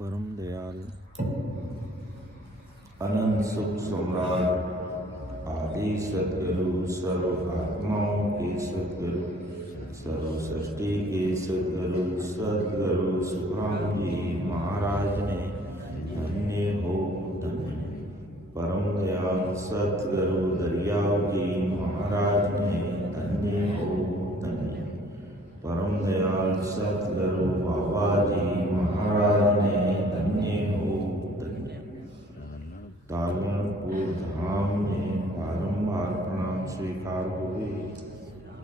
परम दयाल अनंत सुख सम्राट आदि सद्गुरु सर्व आत्माओं के सद्गुरु सर्व सृष्टि के सद्गुरु सद्गुरु सुखराम जी महाराज ने धन्य हो धन्य। परम दयाल सद्गुरु दरियाव जी महाराज ने धन्य हो धन्य। परम दयाल सद्गुरु बाबा जी महाराज ने धन्य हो धन्य। तालमपुर धाम में बारंबार प्रणाम स्वीकार हुए।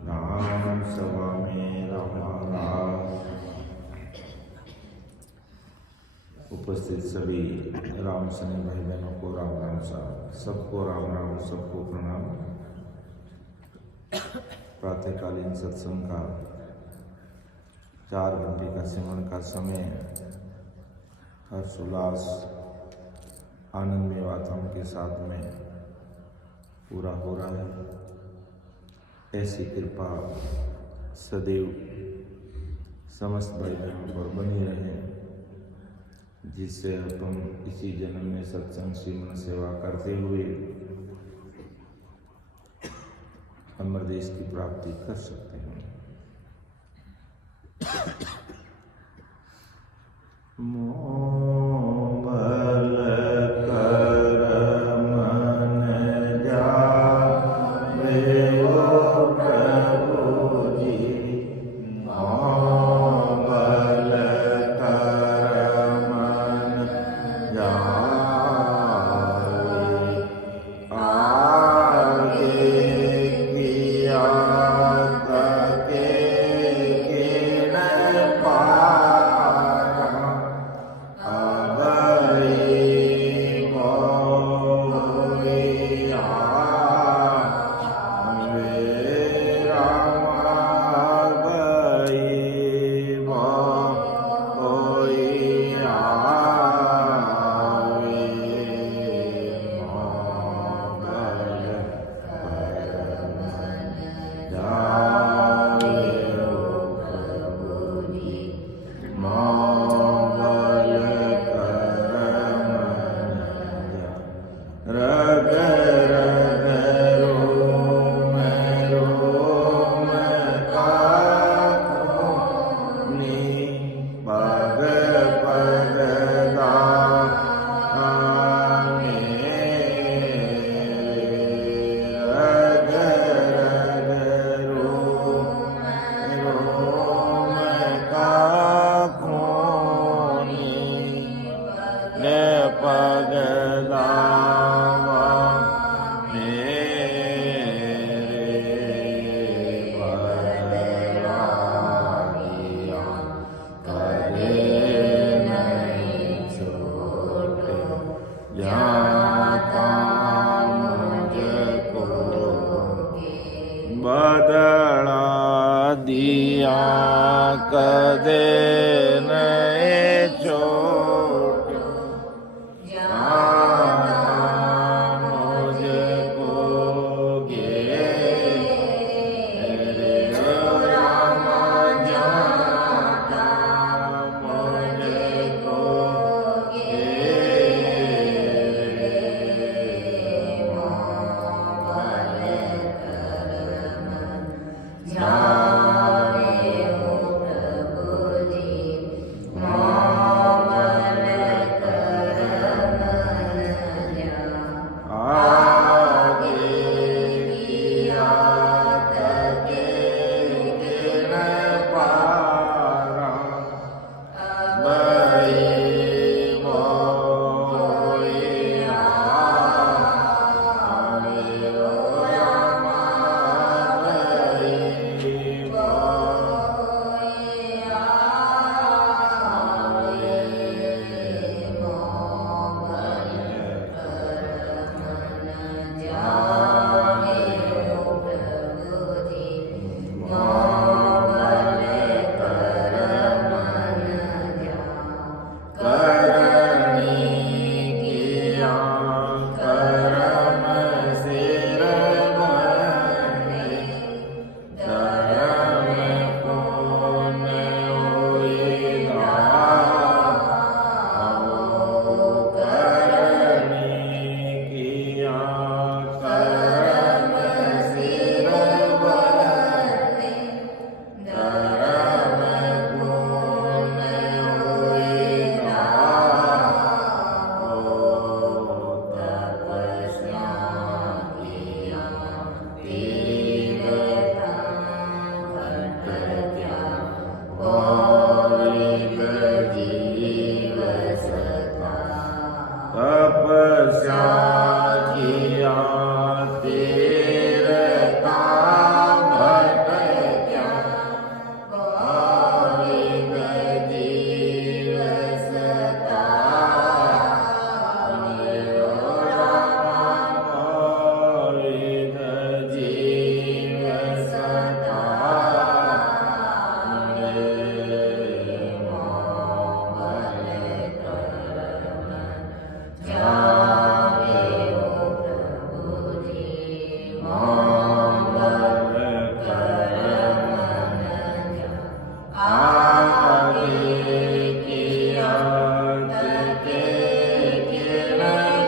राम सभा में रामाराज। उपस्थित सभी राम सनी भाई बहनों को राम राम साहब, सबको राम राम, सबको प्रणाम। प्रातःकालीन सत्संग का 4 घंटे का सिमरन का समय हर्षोल्लास आनंदमय वातावरण के साथ में पूरा हो रहा है। ऐसी कृपा सदैव समस्त भाई बहनों पर बनी रहे, जिससे अपन इसी जन्म में सत्संग सिमरन सेवा करते हुए अमर देश की प्राप्ति कर सकते हैं। मोबल कर मन जावे ओ प्रभु जी, मोबल कर मन जावे आगे किया तके किण पारा अभय मोहिया मेरा अभय मोहिया रग रग रोम रोम काखुनी पग पग दामे रग रग रोम रोम काखुनी ने पग दावा मेरे बदलागिया करे नहीं छोटे जाता मुझको बदला दिया कदे नहीं छोटे आगे किया ते किण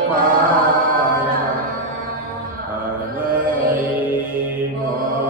पारा अगई मोया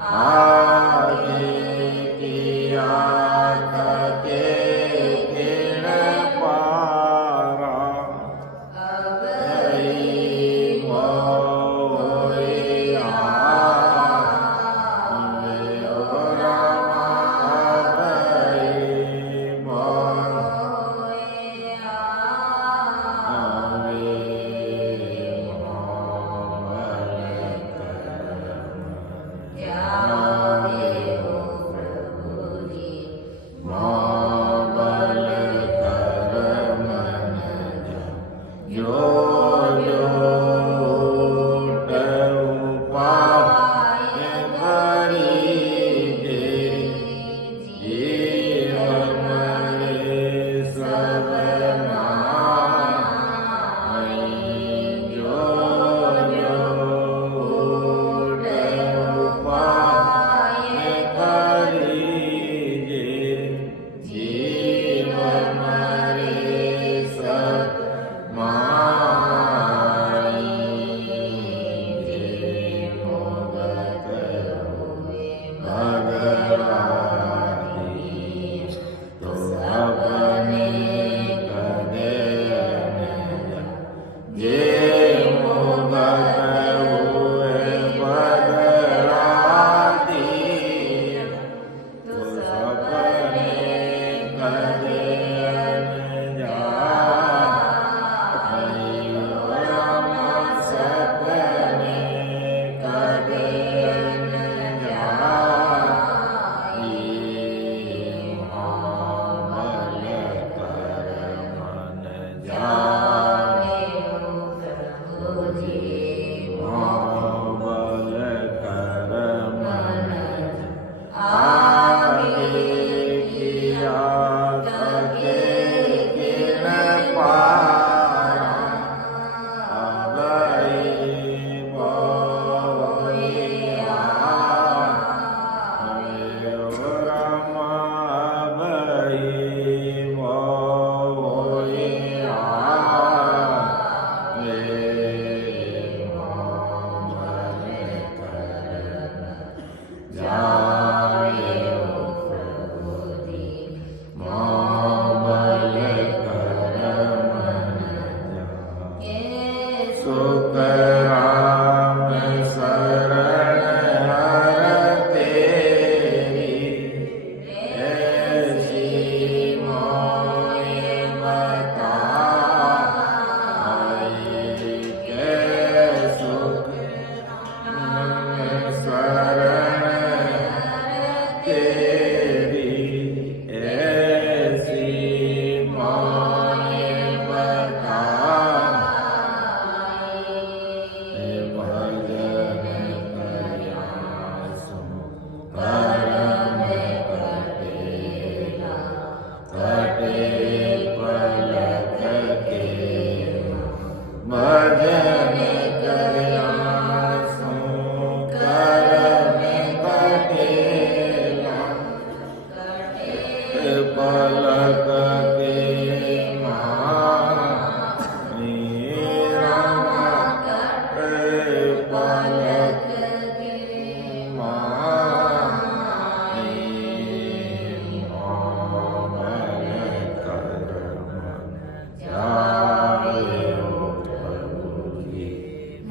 अगई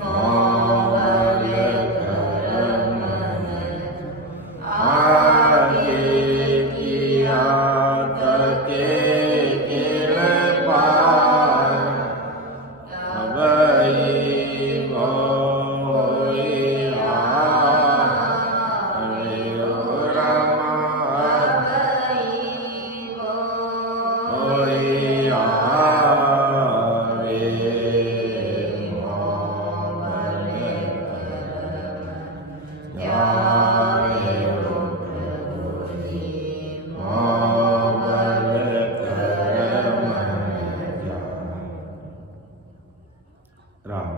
मोबल कर्म आगे किया तके किण पार अबई होई आवे होई आवे राम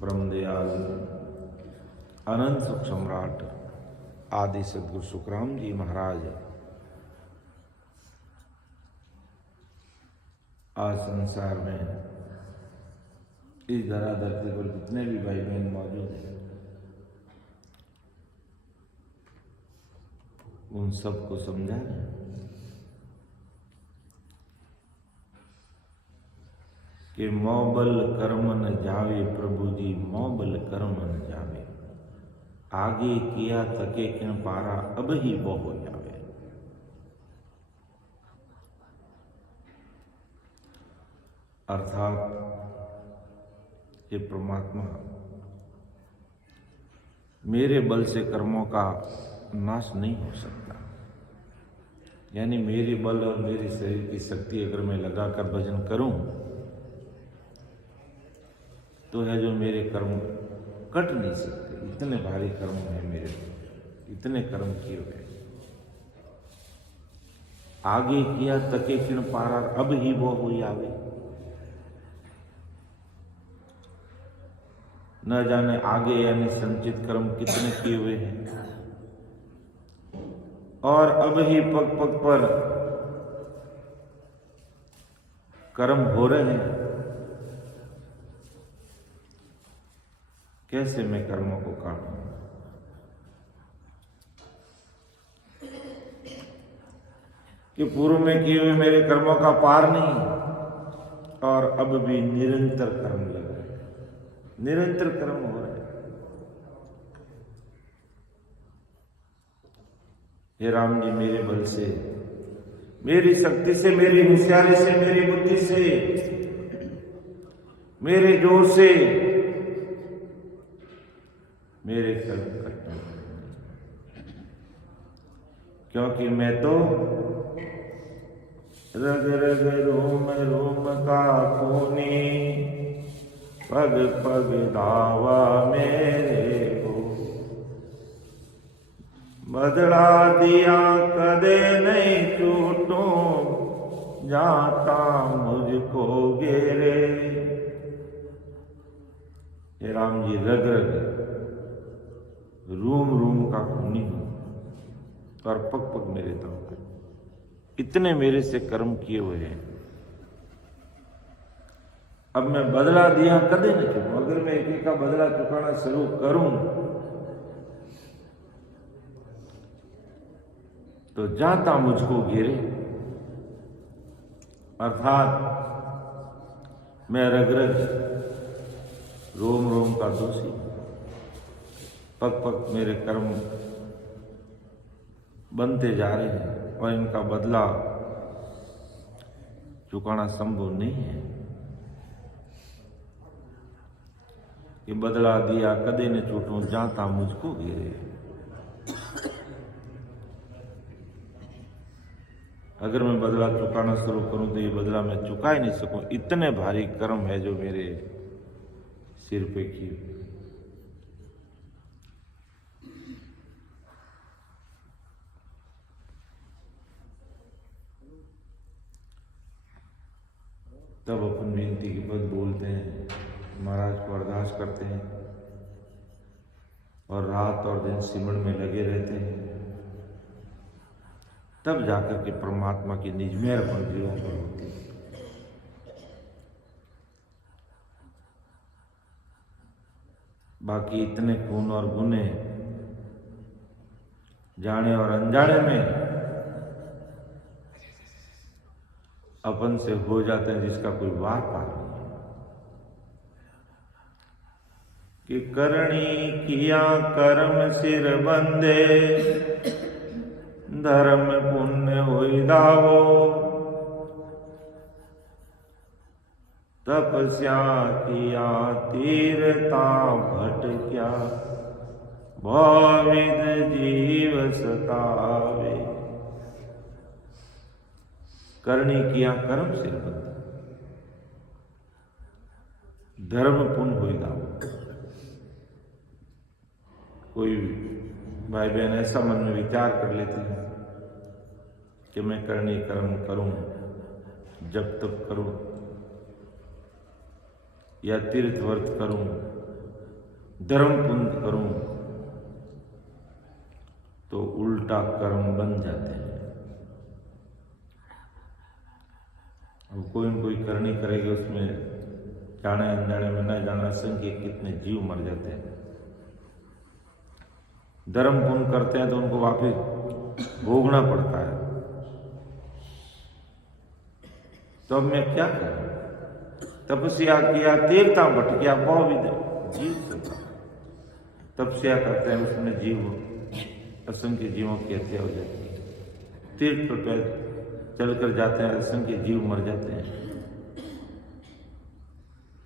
ब्रह्मदयाल अनंत सुख सम्राट आदि सदगुरु सुखराम जी महाराज आज संसार में इस धरा धरती पर जितने भी भाई बहन मौजूद हैं उन सबको समझा कि मोबल कर्म न जावे प्रभु जी मोबल कर्म न जावे आगे किया तके किन पारा अब ही वो हो जावे। अर्थात ये परमात्मा मेरे बल से कर्मों का नाश नहीं हो सकता, यानी मेरे बल और मेरे शरीर की शक्ति अगर मैं लगाकर भजन करूं तो है जो मेरे कर्म कट नहीं सकते। इतने भारी कर्म हैं मेरे, इतने कर्म किए हुए। आगे किया तके किण पारा अब ही वो हुई आवे। न जाने आगे यानी संचित कर्म कितने किए हुए हैं और अब ही पग पग पर कर्म हो रहे हैं। कैसे मैं कर्मों को काटूं? कि पूर्व में किए हुए मेरे कर्मों का पार नहीं और अब भी निरंतर कर्म लग रहे हैं, निरंतर कर्म हो रहे हैं। हे राम जी मेरे बल से, मेरी शक्ति से, मेरी होशियारी से, मेरी बुद्धि से, मेरे जोर से मेरे कर्म करते हैं, क्योंकि मैं तो रग रग रोम रोम का खूनी पग पग दावा मेरे को बदला दिया कदे नहीं छूटूं जाता मुझको घेरे। हे राम जी रग रग रूम रूम का खूनी हूं और पग पग मेरे दाव है। इतने मेरे से कर्म किए हुए हैं, अब मैं बदला दिया कदे नहीं चुकूं। अगर मैं एक एक का बदला चुकाना शुरू करूं तो जाता मुझको घेरे। अर्थात मैं रग रग रोम रोम का दोषी, पग पग मेरे कर्म बनते जा रहे हैं और इनका बदला चुकाना संभव नहीं है। कि बदला दिया कदे न छूटूं जाता मुझको घेरे। अगर मैं बदला चुकाना शुरू करूं तो ये बदला मैं चुका ही नहीं सकूं। इतने भारी कर्म है जो मेरे सिर पे किए। तब अपन विनती के पद बोलते हैं, महाराज को अरदास करते हैं और रात और दिन सिमरन में लगे रहते हैं। तब जाकर के परमात्मा की निज मेहरबानी जीवों पर होती है। बाकी इतने खून और गुने जाने और अनजाने में अपन से हो जाते हैं जिसका कोई वार पार नहीं है। कि करणी किया कर्म सिर बंदे, धर्म पुण्य होई दावो, तपस्या किया तीरता भटक्या, बहुविध जीव सतावे। करणी किया कर्म सिर बंदे, धर्म पुण्य होई दावो। कोई भाई बहन ऐसा मन में विचार कर लेते हैं कि मैं करनी कर्म करूं, जब तक करूं या तीर्थ व्रत करूं, धर्म पुण्य करूं, तो उल्टा कर्म बन जाते हैं। अब कोई न कोई करनी करेगी, उसमें जाने अनजाने में न जाना असंख्य कितने जीव मर जाते हैं। धर्म पुण्य करते हैं तो उनको वापिस भोगना पड़ता है। तो अब मैं क्या करूं? तपस्या किया तीर्थता भटकिया, बहुविध जीव सता। तपस्या करते हैं, उसमें जीव असंख्य जीवों की हत्या हो जाती है। तीर्थ पर चलकर जाते हैं, असंख्य जीव मर जाते हैं।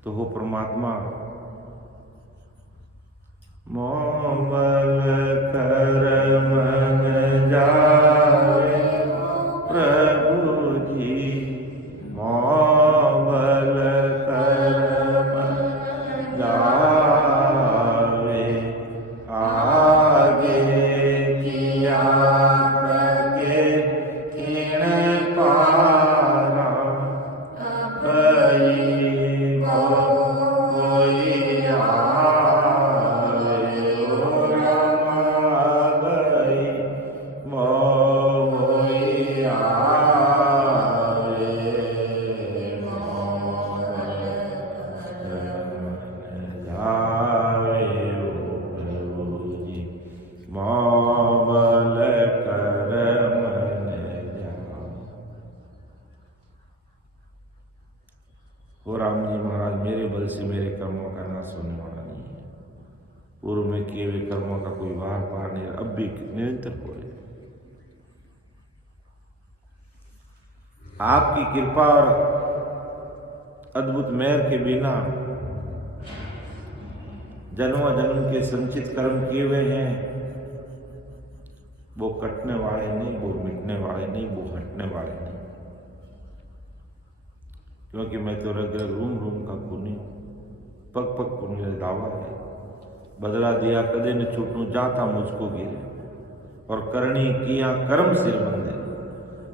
तो वो परमात्मा मोबल कर मन जावे प्रभु जी, मोबल कर मन जावे, आगे किया के किण पारा, भई हो राम जी महाराज, मेरे बल से मेरे कर्मों का नाश होने वाला नहीं है। पूर्व में किए हुए कर्मों का कोई वार पार नहीं, अब भी निरंतर हो रहे। आपकी कृपा और अद्भुत मेहर के बिना जन्मों जन्म के संचित कर्म किए हुए हैं, वो कटने वाले नहीं, वो मिटने वाले नहीं, वो हटने वाले नहीं। क्योंकि मैं तो रग रग रूम रूम का खूनी, पग पग पुण्य दावा है। बदला दिया कदे न छूटूं, जाता मुझको गिरे। और करनी किया कर्म सिर बंधे,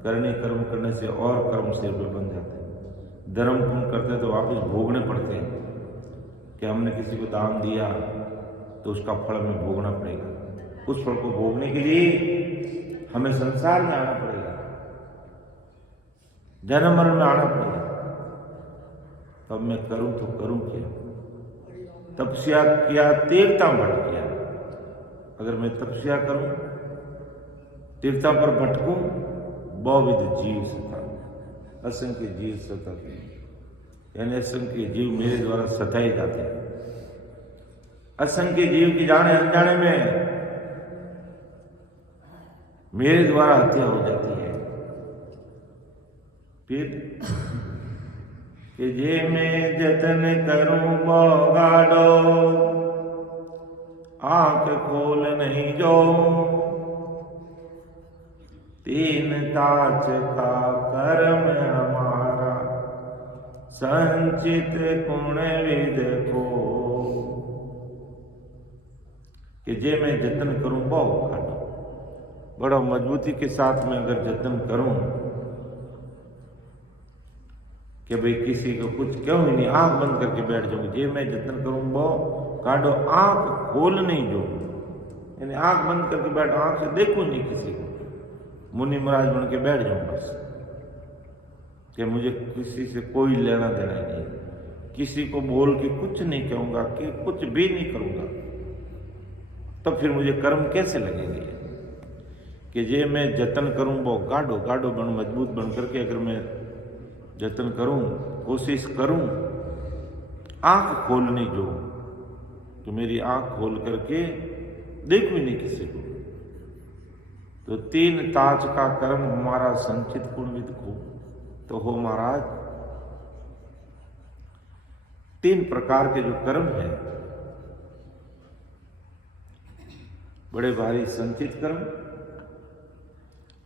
करनी कर्म करने से और कर्म सिर पे बन जाते हैं। धर्म पुण्य करते हैं तो वापस भोगने पड़ते हैं कि हमने किसी को दान दिया तो उसका फल हमें भोगना पड़ेगा। उस फल को भोगने के लिए हमें संसार में आना पड़ेगा, जन्म मरण में आना पड़ेगा। तब मैं करूं तो करूं क्या? तपस्या किया तीर्थता भटकिया। अगर मैं तपस्या करूं, तीर्थता पर भटकूं, बहुविध जीव सता, असंख्य जीव सता, यानी असंख्य जीव मेरे द्वारा सताए जाते हैं। असंख्य जीव की जाने अनजाने में मेरे द्वारा हत्या हो जाती है। फिर कि जे मैं जतन करूं बोगाडो, आंख खोल नहीं जो, तीन ताच का कर्म हमारा, संचित गुण विद को। कि जे मैं जतन करूं बोगाडो, बड़ा मजबूती के साथ में अगर जतन करूं कि भाई किसी को कुछ क्यों ही नहीं, आंख बंद करके बैठ जाऊंगी। जे मैं जतन करूं वो काटो, आंख खोल नहीं जो, यानी आंख बंद करके बैठ, आंख से देखूं नहीं किसी को, मुनि महाराज बन के बैठ जाऊं बस, कि मुझे किसी से कोई लेना देना नहीं, किसी को बोल के कुछ नहीं कहूंगा, कि कुछ भी नहीं करूंगा। तब फिर मुझे कर्म कैसे लगेंगे? कि जे मैं जतन करूं वो गाढ़ो गाढ़ो बन, मजबूत बन करके अगर मैं जतन करूं, कोशिश करूं, आंख खोलने जो, तो मेरी आंख खोल करके देखूं ही नहीं किसी को। तो 3 ताज का कर्म हमारा संचित गुणविद को तो हो महाराज। 3 प्रकार के जो कर्म है बड़े भारी संचित कर्म,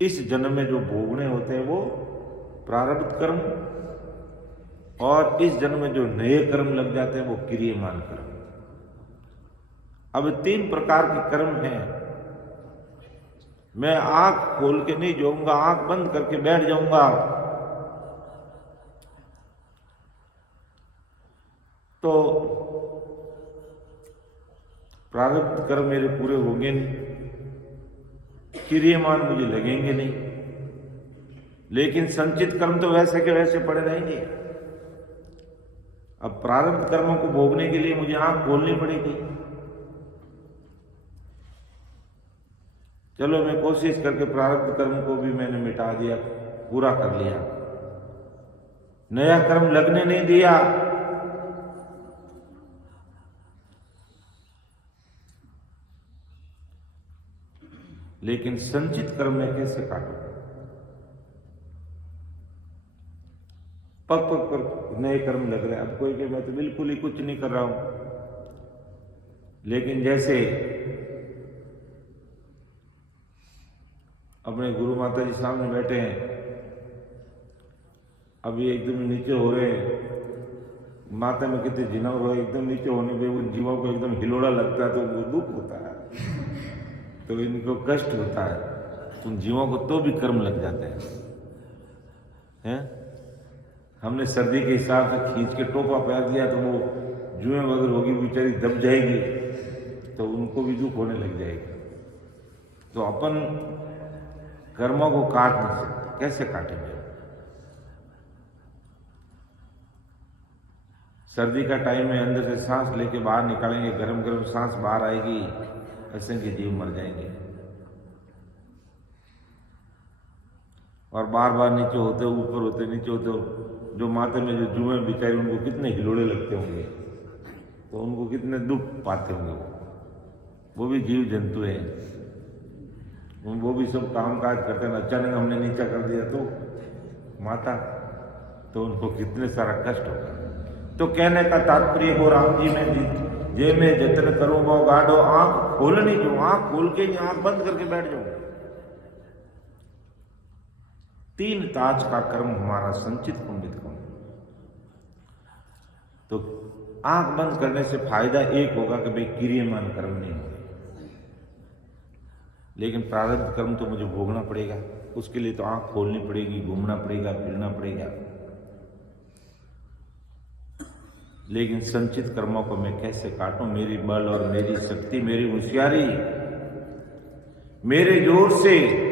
इस जन्म में जो भोगने होते हैं वो प्रारब्ध कर्म, और इस जन्म में जो नए कर्म लग जाते हैं वो क्रियमान कर्म। अब 3 प्रकार के कर्म हैं। मैं आंख खोल के नहीं जाऊंगा, आंख बंद करके बैठ जाऊंगा तो प्रारब्ध कर्म मेरे पूरे होंगे नहीं, क्रियमान मुझे लगेंगे नहीं। लेकिन संचित कर्म तो वैसे के वैसे पड़े रहेंगे। अब प्रारब्ध कर्मों को भोगने के लिए मुझे आंख खोलनी पड़ेगी। चलो मैं कोशिश करके प्रारब्ध कर्म को भी मैंने मिटा दिया, पूरा कर लिया, नया कर्म लगने नहीं दिया। लेकिन संचित कर्म में कैसे काटूं? पग पग पर नए कर्म लग रहे हैं। अब कोई के मैं तो बिल्कुल ही कुछ नहीं कर रहा हूं, लेकिन जैसे अपने गुरु माता जी सामने बैठे हैं, अभी एकदम नीचे हो रहे हैं, माता में कितने जिनाव हो, एकदम नीचे होने पे उन जीवों को एकदम हिलोड़ा लगता है तो वो दुख होता है, तो इनको कष्ट होता है। उन जीवों को तो भी कर्म लग जाते हैं। हमने सर्दी के हिसाब से खींच के टोपा पहन दिया तो वो जुएं वगैरह होगी, बेचारी दब जाएगी, तो उनको भी दुख होने लग जाएगा। तो अपन कर्मों को काट नहीं सकते, कैसे काटेंगे? सर्दी का टाइम है, अंदर से सांस लेके बाहर निकालेंगे, गरम गरम सांस बाहर आएगी, असंख्य जीव मर जाएंगे। और बार बार नीचे होते ऊपर होते, नीचे होते, जो माथे में जो जुएं बेचारे उनको कितने हिलोड़े लगते होंगे, तो उनको कितने दुख पाते होंगे। वो भी जीव जंतु है, वो भी सब काम काज करते हैं। अचानक हमने नीचा कर दिया तो माता, तो उनको कितने सारा कष्ट होगा। तो कहने का तात्पर्य हो राम जी में जे मैं जतन करूं वो गाढ़ो, आंख खोलनी जो, आंख खोल के आंख बंद करके बैठ जाऊं। 3 ताज का कर्म हमारा संचित कुंडित कर्म। तो आंख बंद करने से फायदा एक होगा कि भाई क्रियमान कर्म नहीं होगा, लेकिन प्रारब्ध कर्म तो मुझे भोगना पड़ेगा। उसके लिए तो आंख खोलनी पड़ेगी, घूमना पड़ेगा, फिरना पड़ेगा। लेकिन संचित कर्मों को मैं कैसे काटूं? मेरी बल और मेरी शक्ति, मेरी होशियारी, मेरे जोर से,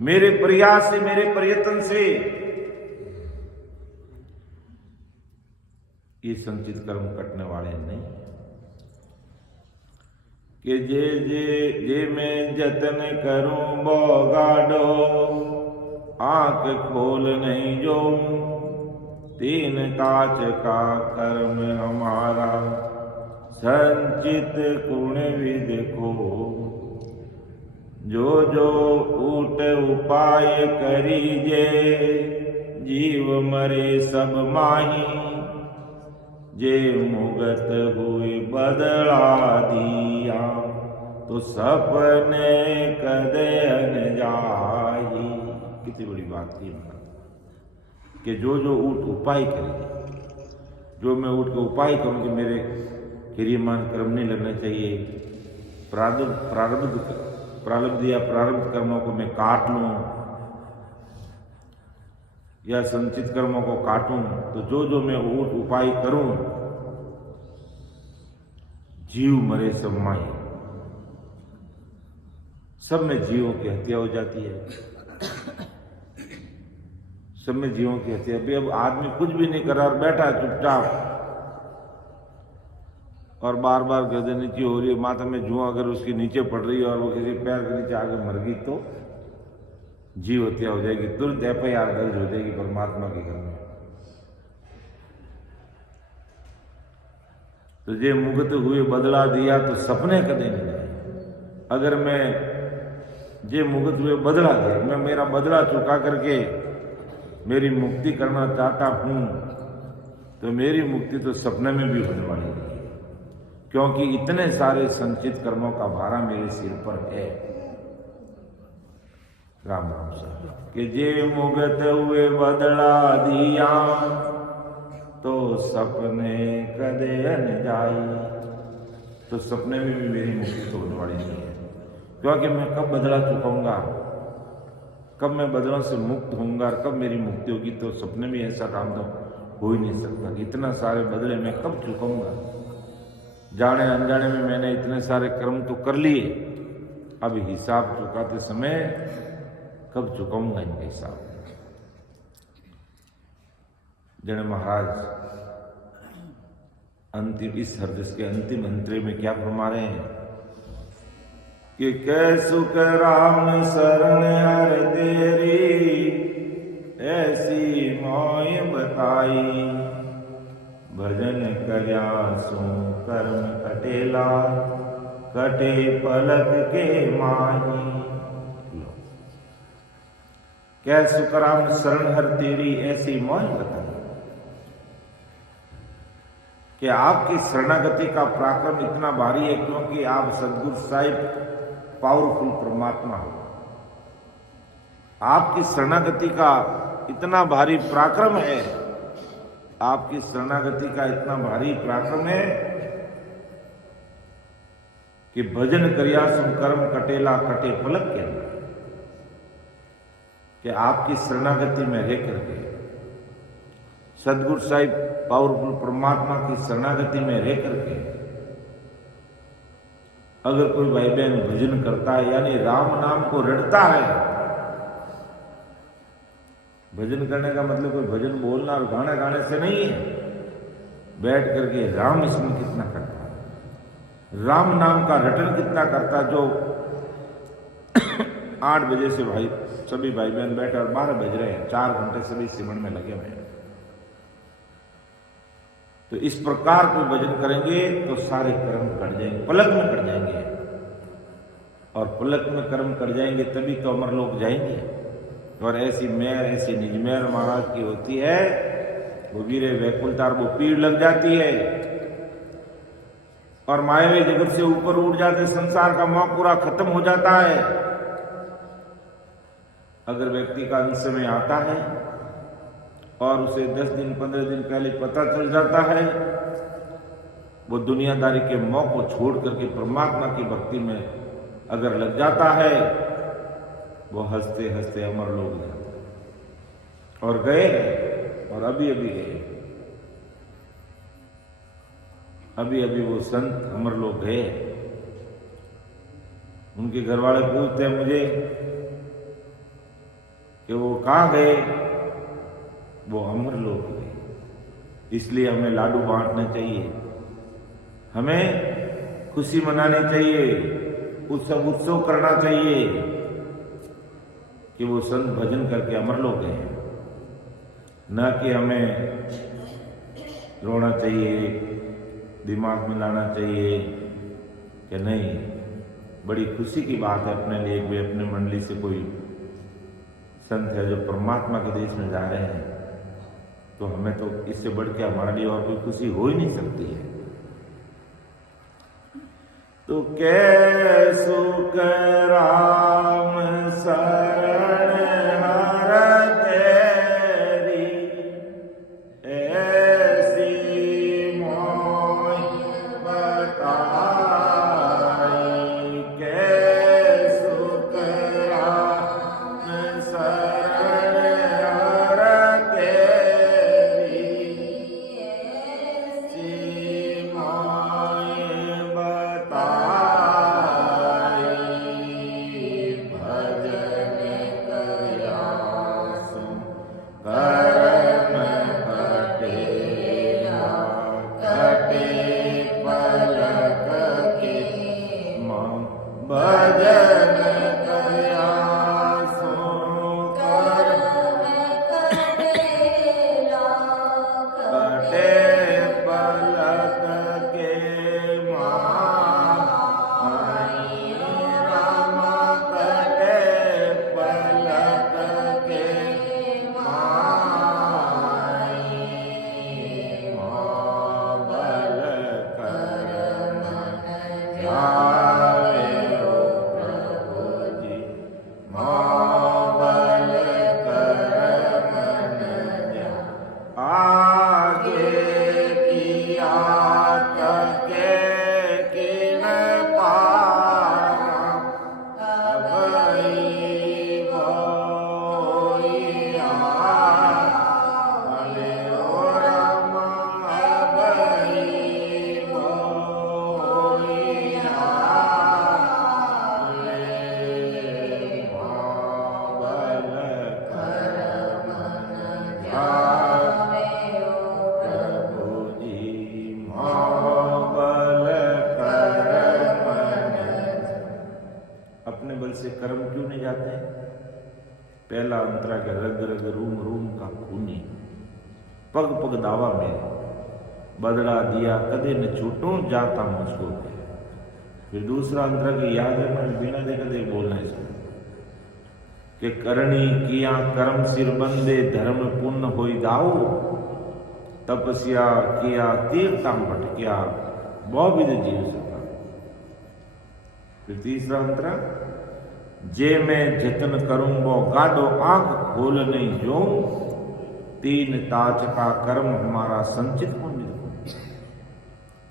मेरे प्रयास से, मेरे प्रयत्न से ये संचित कर्म कटने वाले नहीं। कि जे मैं जतन करूं बो गाढ़ो, आंख खोल नहीं जो, 3 ताज का कर्म हमारा संचित कुणविद को। जो जो ऊट उपाय करीजे, जीव मरे सब माही, जे मुगत हुई बदला दिया, तो सपने कदे न जाई। कितनी बड़ी बात थी कि जो जो ऊट उपाय करेंगे, जो मैं ऊट के उपाय करूं कि मेरे क्रियमान कर्म नहीं लगना चाहिए, प्रारब्ध या प्रारब्ध कर्मों को मैं काट लूं या संचित कर्मों को काटूं, तो जो जो मैं ऊट उपाय करूं, जीव मरे सब माही। सब में जीवों की हत्या हो जाती है, सब में जीवों की हत्या। अभी अब आदमी कुछ भी नहीं कर रहा और बैठा चुपचाप, और बार बार गर्दन नीचे हो रही है, माथा में जुआ अगर उसके नीचे पड़ रही है और वो किसी पैर के नीचे आगे मर गई तो जीव हत्या हो जाएगी, तुरंत FIR दर्ज हो जाएगी परमात्मा के घर में। तो जे मुगत हुए बदला दिया तो सपने कदे नहीं जाए। अगर मैं जे मुगत हुए बदला दिया, मैं मेरा बदला चुका करके मेरी मुक्ति करना चाहता हूं, तो मेरी मुक्ति तो सपने में भी होने वाली नहीं है, क्योंकि इतने सारे संचित कर्मों का भारा मेरे सिर पर है। राम राम साहब कि जे मुगत हुए बदला दिया तो सपने कदे न जाई, तो सपने में भी मेरी मुक्ति तो होने वाली नहीं है, क्योंकि मैं कब बदला चुकाऊंगा, कब मैं बदलों से मुक्त होऊंगा, कब मेरी मुक्ति होगी, तो सपने में ऐसा काम तो हो ही नहीं सकता। इतना सारे बदले मैं कब चुकाऊंगा, जाने अनजाने में मैंने इतने सारे कर्म तो कर लिए, अब हिसाब चुकाते समय कब चुकाऊंगा इनका हिसाब। जन महाराज अंतिम इस हरदस के अंतिम अंतरे में क्या फरमा रहे हैं कि कैसुख राम शरण हर तेरी, ऐसी मोय बताई, भजन कर्या सो कर्म कटेला, कटे पलक के माही। कैसुख राम शरण हर तेरी, ऐसी मोय बताई कि आपकी शरणागति का पराक्रम इतना भारी है, क्योंकि आप सदगुरु साहिब पावरफुल परमात्मा हो। आपकी शरणागति का इतना भारी पराक्रम है, आपकी शरणागति का इतना भारी पराक्रम है कि भजन करिया सुन कर्म कटेला, कटे पलक के अंदर, कि आपकी शरणागति में रह करके सदगुरु साहिब पावरफुल परमात्मा की शरणागति में रह करके अगर कोई भाई बहन भजन करता है, यानी राम नाम को रटता है। भजन करने का मतलब कोई भजन बोलना और गाना गाने से नहीं है, बैठ करके राम स्मरण कितना करता है, राम नाम का रटन कितना करता है। जो 8 बजे से भाई सभी भाई बहन बैठे और 12 बज रहे हैं, 4 घंटे सभी सिमरन में लगे हुए हैं। तो इस प्रकार कोई भजन करेंगे तो सारे कर्म कट जाएंगे, पलक में कट जाएंगे, और पलक में कर्म कट जाएंगे तभी तो अमर लोग जाएंगे। और ऐसी मेहर, ऐसी निजमेहर महाराज की होती है, वो वीरे वैकुंठार वो पीड़ लग जाती है और मायावी जगत से ऊपर उठ जाते, संसार का मोह पूरा खत्म हो जाता है। अगर व्यक्ति का अंत समय आता है और उसे 10 दिन 15 दिन पहले पता चल जाता है, वो दुनियादारी के मोह को छोड़ करके परमात्मा की भक्ति में अगर लग जाता है, वो हंसते हंसते अमर लोग जाते हैं। और गए और अभी अभी गए, अभी अभी वो संत अमर लोग गए। उनके घर वाले पूछते हैं मुझे कि वो कहाँ गए, वो अमर लोग गए। इसलिए हमें लाडू बांटने चाहिए, हमें खुशी मनानी चाहिए, उत्सव करना चाहिए कि वो संत भजन करके अमर लोग गए, न कि हमें रोना चाहिए, दिमाग में लाना चाहिए कि नहीं। बड़ी खुशी की बात है अपने लिए कि अपने मंडली से कोई संत है जो परमात्मा के देश में जा रहे हैं, तो हमें तो इससे बढ़ के हमारे लिए और कोई खुशी हो ही नहीं सकती है। तो कैसुख राम शरण हर तेरी, ऐसी मोय बताई, कैसुख राम शरण हर तेरी, ऐसी मोय के आवे ओ प्रभु जी मोबल कर मन जा आगे किया तके किन पारा अभई भोइया भले ओ राम अभई भोइया भले मोबल कर मन जावे प्रभु जी मोबल कर मन अपने बल से कर्म क्यों नहीं जाते? पहला अंतरा के रग रग रूम रूम का खूनी पग पग दावा में बदला दिया कदे न छूटूं जाता मुझको। फिर दूसरा अंतरा की याद है मैं बिना देखे देख बोलना इसको कि करणी किया कर्म सिर बंदे धर्म पुण्य होई दाओ तपस्या किया तीर्थम भटकिया बहुविध जीव सका। फिर तीसरा अंतरा जे मैं जतन करूं वो गाडो आंख खोल नहीं जो तीन ताज का कर्म हमारा संचित हो निर्गुण।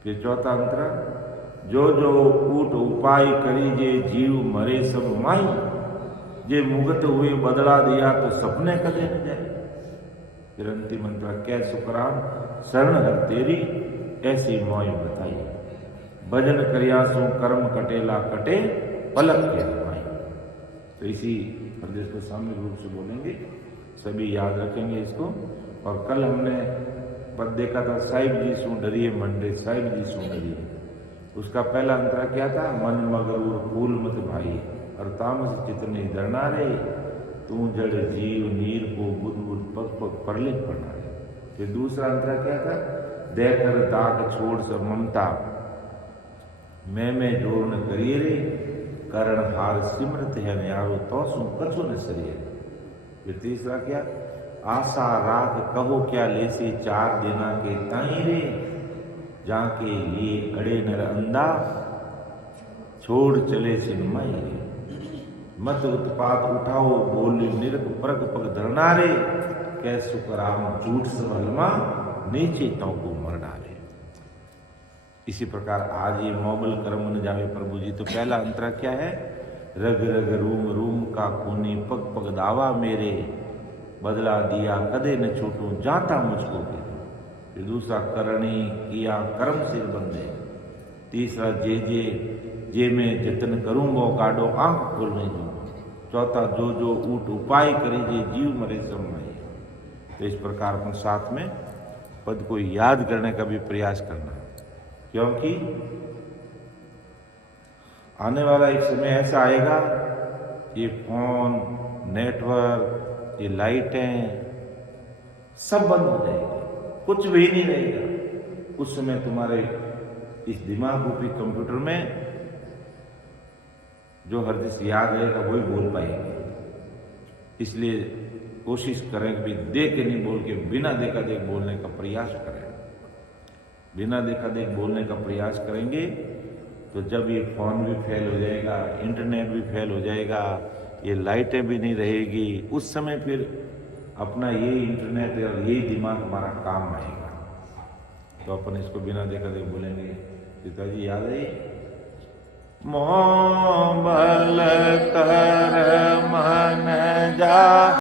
फिर चौथा अंतरा जो जो ऊट उपाय करी जे जीव मरे सब माई जे मुगत हुए बदला दिया तो सपने कदे न जाए। फिर अंतिम अंतरा कै सुखराम शरण हर तेरी ऐसी मोय बताई भजन करियासु कर्म कटेला कटे पलक के हमाई। तो इसी प्रदेश को सामूहिक रूप से बोलेंगे, सभी याद रखेंगे इसको। और कल हमने पद देखा था साहिब जी सू डरिए मंडे साहिब जी सू डरिए। उसका पहला अंतरा क्या था? मन मगरूर फूल मत भाई और तामस चितने डरना रे तू जड़ जीव नीर को बुध बुध पग पग परले पड़ना रे। फिर दूसरा अंतरा क्या था? देकर दाग छोड़ सब ममता मैं जोर न करिए रे करण हार सिमरत है न्यारो तो सु कछु न सरिए। फिर तीसरा क्या? आशा राख कहो क्या लेसे चार दिना के ताई रे जाके लिए अड़े नर अंधा छोड़ चले सिनमई रे मत उत्पात उठाओ बोले निरक परक पग धरना रे कै सुखराम झूठ सवलमा नीचे तो को मर डाले। इसी प्रकार आज ये मोबल कर्म न जावे प्रभु जी। तो पहला अंतरा क्या है? रग रग रूम रूम का खूनी पग पग दावा मेरे बदला दिया कदे न छूटूं जाता मुझको के। फिर दूसरा करणी किया कर्म सिर बंदे। तीसरा जे मैं जतन करूं वो गाडो आंख खोल नहीं दूंगा। चौथा जो जो ऊट उपाय करे जे जीव मरे समय। तो इस प्रकार अपन साथ में पद को याद करने का भी प्रयास करना, क्योंकि आने वाला एक समय ऐसा आएगा ये फोन नेटवर्क ये लाइटें सब बंद हो जाएंगे, कुछ भी नहीं रहेगा। उस समय तुम्हारे इस दिमाग रूपी कंप्यूटर में जो हर चीज याद रहेगा वही बोल पाएंगे। इसलिए कोशिश करें कि देख के नहीं बोल के बिना देखा देख बोलने का प्रयास करें। बिना देखा देख बोलने का प्रयास करेंगे तो जब ये फोन भी फेल हो जाएगा, इंटरनेट भी फेल हो जाएगा, ये लाइटें भी नहीं रहेगी, उस समय फिर अपना ये इंटरनेट और यही दिमाग हमारा काम आएगा। तो अपन इसको बिना देखा देख बोलेंगे। पिताजी याद है मोबल कर मन जा